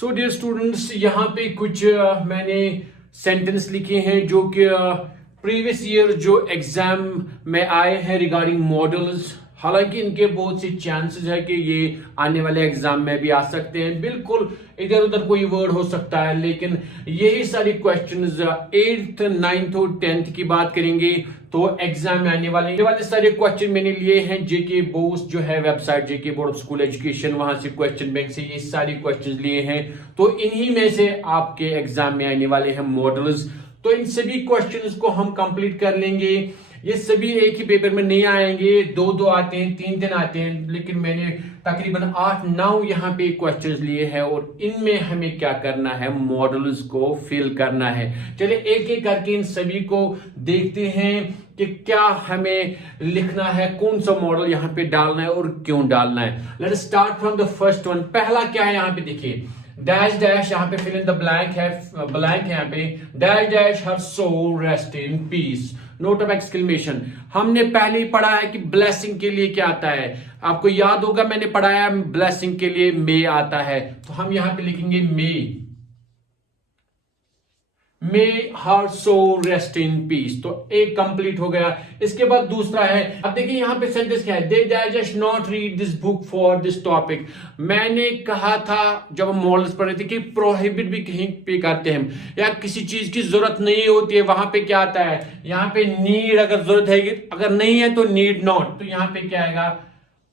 सो dear students, यहाँ पे कुछ मैंने सेंटेंस लिखे हैं जो कि प्रीवियस ईयर जो एग्जाम में आए हैं रिगार्डिंग मॉडल्स। हालांकि इनके बहुत से चांसेस है कि ये आने वाले एग्जाम में भी आ सकते हैं, बिल्कुल इधर उधर कोई वर्ड हो सकता है, लेकिन यही सारी क्वेश्चंस 8th 9th और 10th की बात करेंगे तो एग्जाम में आने वाले सारे क्वेश्चन मैंने लिए हैं जेके बोस जो है website JK board of school education, वहां से क्वेश्चन बैंक से ये सारे क्वेश्चन लिए हैं। तो इन्हीं में से आपके एग्जाम में आने वाले हैं मॉडल्स। तो इन सभी क्वेश्चंस को हम कंप्लीट कर लेंगे। ये सभी एक ही पेपर में नहीं आएंगे, दो आते हैं, 3 आते हैं, लेकिन मैंने तकरीबन 8-9 यहाँ पे क्वेश्चंस लिए हैं और इनमें हमें क्या करना है, मॉडल्स को फिल करना है। चलिए एक एक करके इन सभी को देखते हैं कि क्या हमें लिखना है, कौन सा मॉडल यहाँ पे डालना है और क्यों डालना है। Let's start from the first one. पहला क्या है, यहाँ पे देखिए डैश डैश, यहाँ पे फिल इन द ब्लैंक है, ब्लैंक यहाँ पे dash dash her soul rest in peace, note of exclamation. हमने पहले ही पढ़ा है कि ब्लेसिंग के लिए क्या आता है, आपको याद होगा मैंने पढ़ाया ब्लेसिंग के लिए मे आता है, तो हम यहां पे लिखेंगे मे हर सोल रेस्ट इन पीस। तो एक कंप्लीट हो गया। इसके बाद दूसरा है, अब देखिए यहां पे सेंटेंस क्या है, they just not read this book for this topic. मैंने कहा था जब हम मॉडल्स पढ़ रहे थे कि प्रोहिबिट भी कहीं पे करते हैं या किसी चीज की जरूरत नहीं होती है, वहां पे क्या आता है, यहाँ पे नीड अगर जरूरत है, अगर नहीं है तो नीड नॉट। तो यहाँ पे क्या आएगा,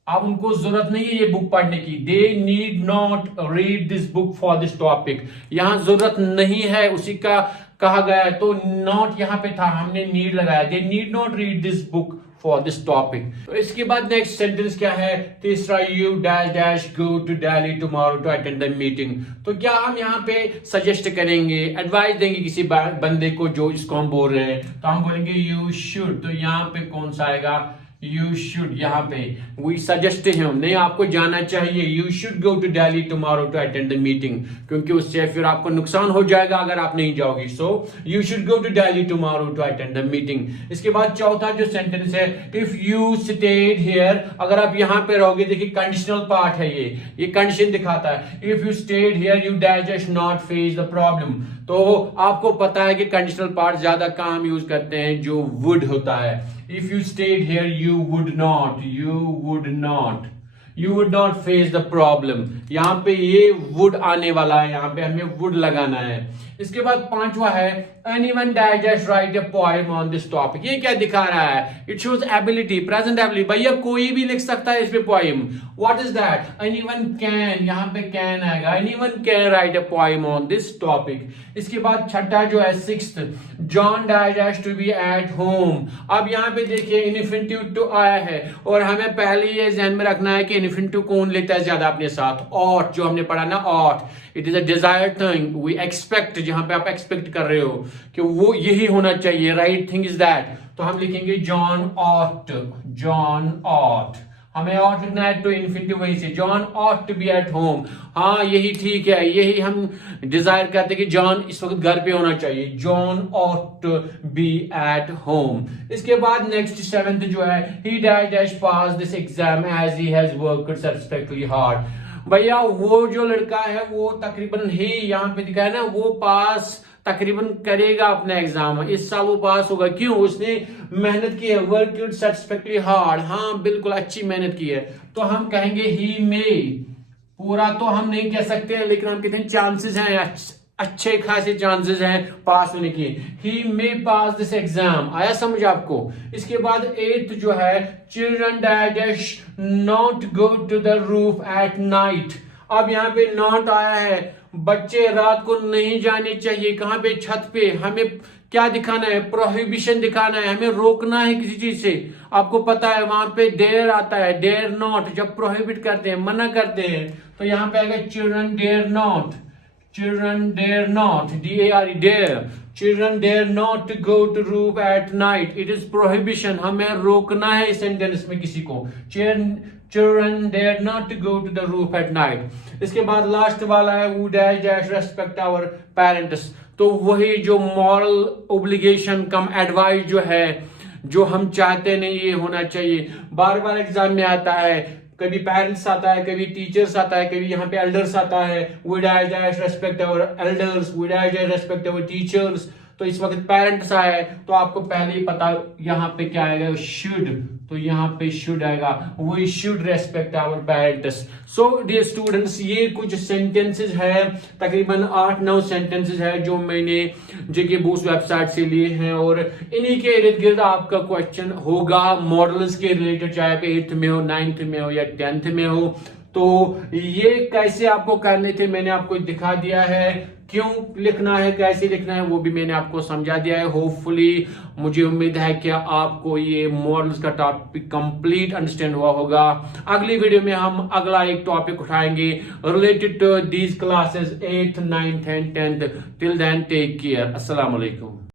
अब उनको जरूरत नहीं है ये बुक पढ़ने की, दे need not read this book for this topic. यहां जरूरत नहीं है उसी का कहा गया है, तो नॉट यहां पे था, हमने नीड लगाया, they need not read this book for this topic. तो इसके बाद नेक्स्ट सेंटेंस क्या है, तीसरा, you dash dash go to Delhi tomorrow to attend the meeting. तो क्या हम यहाँ पे सजेस्ट करेंगे, एडवाइस देंगे किसी बंदे को जो इसको हम बोल रहे हैं, तो हम बोलेंगे यू शुड। तो यहाँ पे कौन सा आएगा, यू शुड। यहाँ पे वी सजेस्ट है, नहीं आपको जाना चाहिए, you should go to Delhi tomorrow to attend the meeting, क्योंकि उससे फिर आपको नुकसान हो जाएगा अगर आप नहीं जाओगे। So you should go to Delhi tomorrow to attend the meeting. इसके बाद चौथा जो सेंटेंस है, इफ यू स्टेड हियर, अगर आप यहाँ पे रहोगे, देखिए कंडीशनल पार्ट है, ये कंडीशन दिखाता है, if you stayed here you dash not face the problem. तो आपको पता है कि कंडीशनल पार्ट ज्यादा काम यूज करते हैं जो वुड होता है। If you stayed here, you would not face the problem। यहाँ पे ये would आने वाला है, यहाँ पे हमें would लगाना है। इसके बाद पांचवा है, anyone just write a poem on this topic। ये क्या दिखा रहा है, it shows ability, present ability, भैया कोई भी लिख सकता है इस पे poem। What is that? anyone can, यहाँ पे can आएगा, anyone can write a poem on this topic। इसके बाद छठा जो है, 6th, John has to be at home। अब यहाँ पे देखिए इन्फिनिटिव टू आया है और हमें पहले ये ध्यान में रखना है कि इन्फिनिटिव कौन लेता है ज्यादा अपने साथ, ought, जो हमने पढ़ा ना ought, it is a desired thing, we expect, जहां पे आप एक्सपेक्ट कर रहे हो कि वो यही होना चाहिए, राइट थिंग इज दैट, तो हम लिखेंगे जॉन ऑट। हमें ऑट लिखना है टू इन्फिनिटिव, वहीं से John ought to be at home. हाँ यही ठीक है, यही हम डिजायर करते हैं कि जॉन इस वक्त घर पे होना चाहिए, John ought to be at home. इसके बाद नेक्स्ट 7th जो है, he dash pass this exam as he has worked satisfactorily hard. भैया वो जो लड़का है वो तकरीबन ही यहाँ पे दिखा है ना, वो पास तकरीबन करेगा अपना एग्जाम, इस साल वो पास होगा, क्यों, उसने मेहनत की है, वर्कड सैटिस्फैक्टरली हार्ड। हाँ बिल्कुल अच्छी मेहनत की है, तो हम कहेंगे ही मे। पूरा तो हम नहीं कह सकते, लेकिन हम कहते हैं चांसेस हैं, अच्छे खासे चांसेस हैं पास होने की, ही मे पास दिस एग्जाम। आया समझ आपको। इसके बाद 8th जो है, children dash not go to the roof at night. अब यहाँ पे नॉट आया है, बच्चे रात को नहीं जाने चाहिए, कहां पे, छत पे। हमें क्या दिखाना है, प्रोहिबिशन दिखाना है, हमें रोकना है किसी चीज से। आपको पता है वहां पे डेयर आता है, डेयर नॉट, जब प्रोहिबिट करते हैं, मना करते हैं, तो यहाँ पे आएगा children dare not, DARE, dare, children dare not to go to roof at night, it is prohibition, हमें रोकना है इस सेंटेंस में किसी को, children dare not to go to the roof at night. इसके बाद लास्ट वाला है, we dash respect our parents. तो वही जो मॉरल ओब्लिगेशन कम एडवाइस जो है, जो हम चाहते नहीं ये होना चाहिए, बार बार एग्जाम में आता है, कभी पेरेंट्स आता है, कभी टीचर्स आता है, कभी यहाँ पे एल्डर्स आता है, we dash respect our elders, we dash respect our teachers. तो इस वक्त पेरेंट्स आए तो आपको पहले ही पता यहाँ पे क्या आएगा, शुड, तो यहाँ पे शुड आएगा, we should respect our parents. So dear students, ये कुछ सेंटेंसेस है, तकरीबन 8-9 सेंटेंसेस है जो मैंने जेके बूस्ट वेबसाइट से लिए हैं, और इन्हीं के इर्द गिर्द आपका क्वेश्चन होगा मॉडल्स के रिलेटेड, चाहे पे 8th में हो, 9th में हो या 10th में हो। तो ये कैसे आपको करने थे मैंने आपको दिखा दिया है, क्यों लिखना है, कैसे लिखना है, वो भी मैंने आपको समझा दिया है। होपफुली मुझे उम्मीद है कि आपको ये मॉडल्स का टॉपिक कंप्लीट अंडरस्टैंड हुआ होगा। अगली वीडियो में हम अगला एक टॉपिक उठाएंगे related to these classes 8th, 9th and 10th। Till then take care, अस्सलाम वालेकुम।